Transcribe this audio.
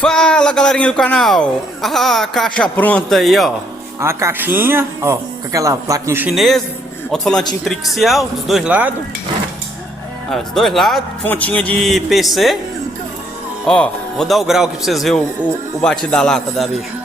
Fala, galerinha do canal. A caixa pronta aí, ó. A caixinha, ó, com aquela plaquinha chinesa, alto-falantinho trixial dos dois lados. Dos dois lados, fontinha de PC. Ó, vou dar o grau aqui pra vocês verem o batido da lata da bicho.